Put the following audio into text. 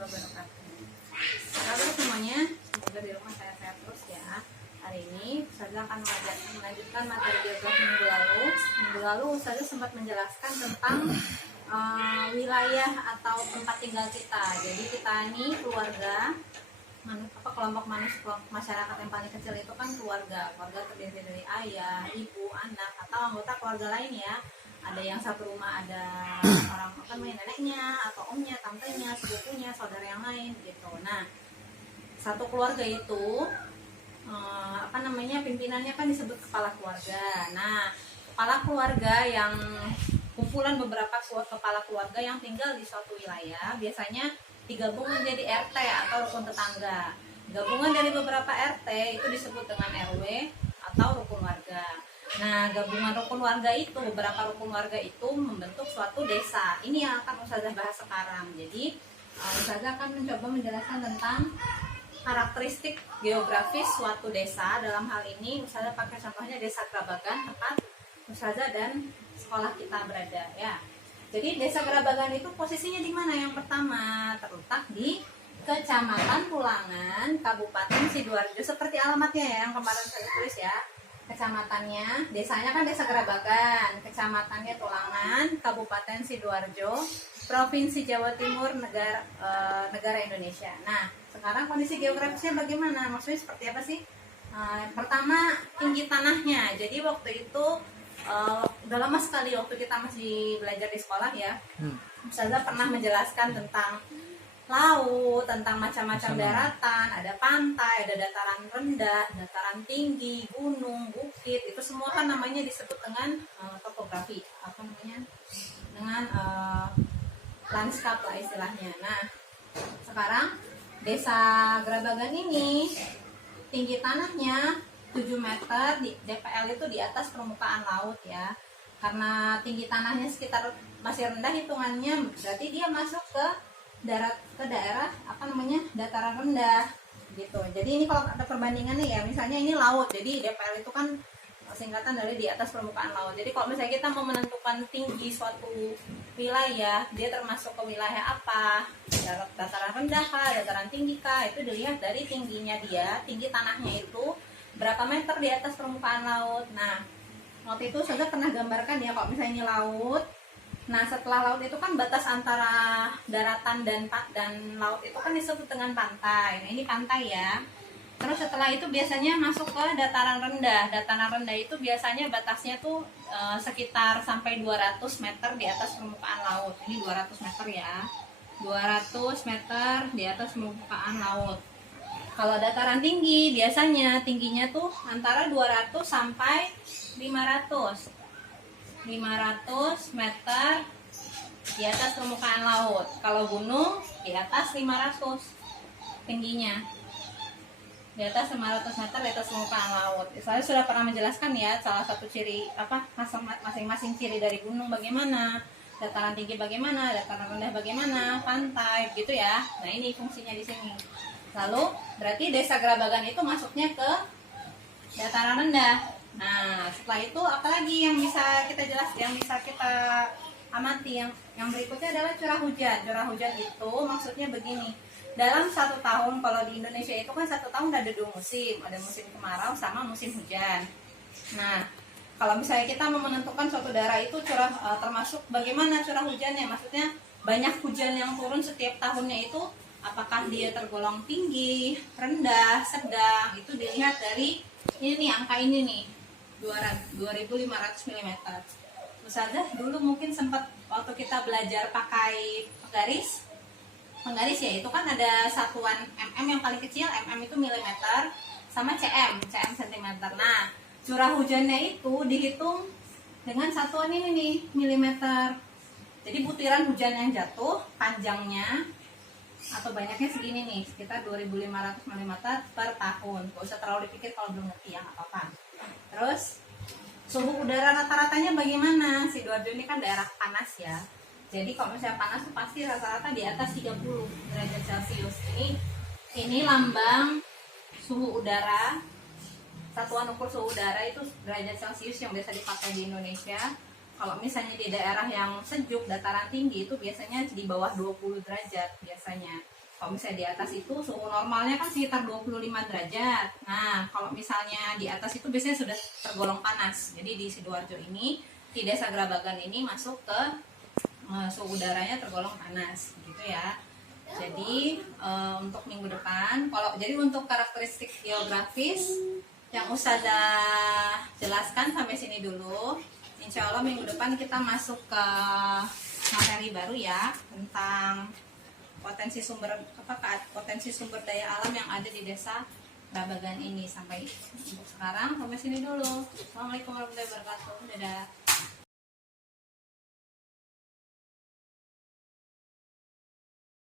wabarakatuh. Halo semuanya, semoga di rumah sehat-sehat terus ya. Hari ini Ustazah akan melanjutkan materi geografi minggu lalu. Minggu lalu Ustazah sempat menjelaskan tentang wilayah atau tempat tinggal kita. Jadi kita ini keluarga, kelompok manusia, kelompok masyarakat yang paling kecil itu kan keluarga. Keluarga terdiri dari ayah, ibu, anak, atau anggota keluarga lain ya. Ada yang satu rumah ada orang neneknya atau omnya, tantenya, sepupunya, saudara yang lain gitu. Nah, satu keluarga itu pimpinannya kan disebut kepala keluarga. Nah, kepala keluarga yang kumpulan beberapa kepala keluarga yang tinggal di suatu wilayah biasanya digabung menjadi RT atau rukun tetangga. Gabungan dari beberapa RT itu disebut dengan RW atau rukun warga. Nah, gabungan rukun warga itu, beberapa rukun warga itu membentuk suatu desa. Ini yang akan Ustazah bahas sekarang. Jadi, Ustazah akan mencoba menjelaskan tentang karakteristik geografis suatu desa. Dalam hal ini, Ustazah pakai contohnya Desa Grabagan, tempat Ustazah dan sekolah kita berada ya. Jadi, Desa Grabagan itu posisinya di mana? Yang pertama, terletak di Kecamatan Tulangan, Kabupaten Sidoarjo. Seperti alamatnya ya, yang kemarin saya tulis ya. Kecamatannya, desanya kan Desa Grabagan, kecamatannya Tulangan, Kabupaten Sidoarjo, Provinsi Jawa Timur, negara Indonesia. Nah, sekarang kondisi geografisnya bagaimana? Maksudnya seperti apa sih? Pertama, tinggi tanahnya. Jadi waktu itu udah lama sekali waktu kita masih belajar di sekolah ya. Ustazah pernah menjelaskan tentang laut, tentang macam-macam daratan, ada pantai, ada dataran rendah, dataran tinggi, gunung, bukit, itu semua kan namanya disebut dengan topografi, dengan lanskap lah istilahnya. Nah, sekarang Desa Grabagan ini tinggi tanahnya 7 meter, di DPL itu di atas permukaan laut ya. Karena tinggi tanahnya sekitar masih rendah hitungannya, berarti dia masuk ke daerah dataran rendah gitu. Jadi ini kalau ada perbandingannya ya, misalnya ini laut, jadi DPL itu kan singkatan dari di atas permukaan laut. Jadi kalau misalnya kita mau menentukan tinggi suatu wilayah, dia termasuk ke wilayah apa, dataran rendah kah, dataran tinggi kah, itu dilihat dari tingginya dia, tinggi tanahnya itu berapa meter di atas permukaan laut. Nah, waktu itu saya pernah gambarkan ya, kalau misalnya ini laut. Nah, setelah laut itu kan batas antara daratan dan laut itu kan disebut dengan pantai. Nah, ini pantai ya. Terus setelah itu biasanya masuk ke dataran rendah. Dataran rendah itu biasanya batasnya tuh sekitar sampai 200 meter di atas permukaan laut. Ini 200 meter ya. 200 meter di atas permukaan laut. Kalau dataran tinggi biasanya tingginya tuh antara 200 sampai 500 meter di atas permukaan laut. Kalau gunung di atas 500 tingginya, di atas 500 meter di atas permukaan laut. Saya sudah pernah menjelaskan ya salah satu ciri masing-masing ciri dari gunung bagaimana, dataran tinggi bagaimana, dataran rendah bagaimana, pantai gitu ya. Nah, ini fungsinya di sini. Lalu berarti Desa Grabagan itu masuknya ke dataran rendah. Nah, setelah itu apalagi yang bisa kita jelas, yang bisa kita amati, yang berikutnya adalah curah hujan. Curah hujan itu maksudnya begini, dalam satu tahun, kalau di Indonesia itu kan satu tahun ada 2 musim, ada musim kemarau sama musim hujan. Nah, kalau misalnya kita mau menentukan suatu daerah itu termasuk bagaimana curah hujannya, maksudnya banyak hujan yang turun setiap tahunnya itu, apakah dia tergolong tinggi, rendah, sedang, itu dilihat dari ini nih, angka ini nih, 2.500 mm. Ustazah dulu mungkin sempat waktu kita belajar pakai penggaris ya, itu kan ada satuan mm yang paling kecil, mm itu milimeter, sama cm cm. Nah, curah hujannya itu dihitung dengan satuan ini nih, milimeter. Jadi butiran hujan yang jatuh panjangnya atau banyaknya segini nih, sekitar 2.500 mm per tahun. Gak usah terlalu dipikir kalau belum ngerti ya, apa-apa. Terus suhu udara rata-ratanya bagaimana? Sidoarjo ini kan daerah panas ya. Jadi kalau misalnya panas tuh pasti rata-rata di atas 30 derajat Celcius. Ini lambang suhu udara. Satuan ukur suhu udara itu derajat Celcius yang biasa dipakai di Indonesia. Kalau misalnya di daerah yang sejuk, dataran tinggi, itu biasanya di bawah 20 derajat biasanya. Kalau misalnya di atas itu suhu normalnya kan sekitar 25 derajat. Nah, kalau misalnya di atas itu biasanya sudah tergolong panas. Jadi di Sidoarjo ini, di Desa Grabagan ini masuk ke suhu udaranya tergolong panas, gitu ya. Jadi untuk minggu depan, jadi untuk karakteristik geografis yang Ustazah jelaskan sampai sini dulu. Insya Allah minggu depan kita masuk ke materi baru ya tentang potensi sumber daya alam yang ada di Desa Grabagan ini. Sampai untuk sekarang sampai sini dulu. Assalamualaikum warahmatullahi wabarakatuh. Dadah.